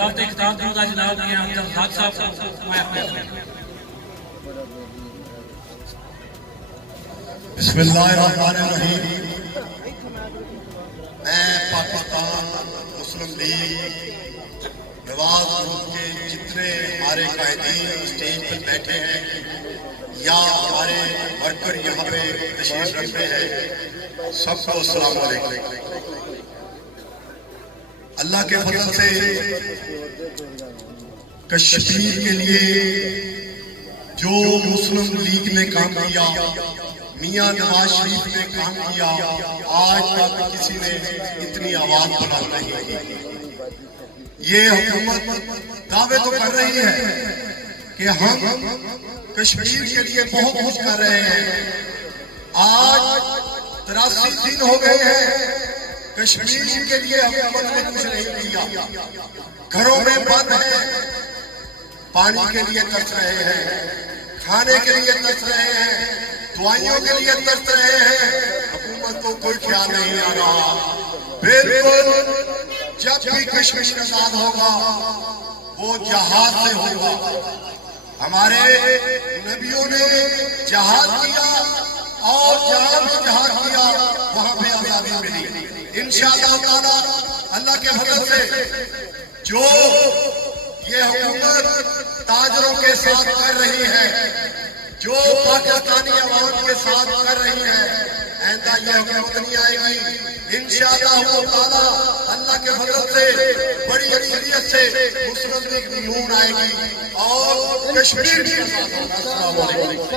دعوت خطاب دوں گا جناب کے عبد الرزاق صاحب کو میں اپنے بسم اللہ الرحمن الرحیم۔ میں پاکستان مسلم لیگ نواز گروپ کے جتنے ہمارے قائدین اسٹیج پر بیٹھے ہیں یا ہمارے ورکر یہاں پہ تشریف رکھتے ہیں، سب کو السلام علیکم۔ اللہ کے فضل سے کشمیر کے لیے جو مسلم لیگ نے کام کیا، میاں نواز شریف نے کام کیا، آج تک کسی نے اتنی آواز بنا نہیں کی۔ یہ حکومت دعوے تو کر رہی ہے کہ ہم کشمیر کے لیے بہت کچھ کر رہے ہیں، آج 83 دن ہو گئے ہیں کشمیر کے لیے حکومت نے کچھ نہیں کیا۔ گھروں میں بند ہیں، پانی کے لیے ترس رہے ہیں، کھانے کے لیے ترس رہے ہیں، دوائیوں کے لیے ترس رہے ہیں، حکومت کو کوئی خیال نہیں آ رہا۔ بالکل جب بھی کشمیر آزاد ہوگا وہ جہاد سے ہوگا۔ ہمارے نبیوں نے جہاد کیا اور جہاں بھی جہاد کیا وہاں پہ آزادی ملی۔ انشاءاللہ تعالی اللہ کے فضل سے جو یہ حکومت تاجروں کے ساتھ کر رہی ہے، جو پاکستانی عوام کے ساتھ کر رہی ہے، آئندہ یہ حکومت نہیں آئے گی۔ انشاءاللہ تعالی اللہ کے فضل سے بڑی اکثریت سے مسلم لیگ نون آئے گی اور کشمیر کی آزاد ہوگا۔ السلام علیکم۔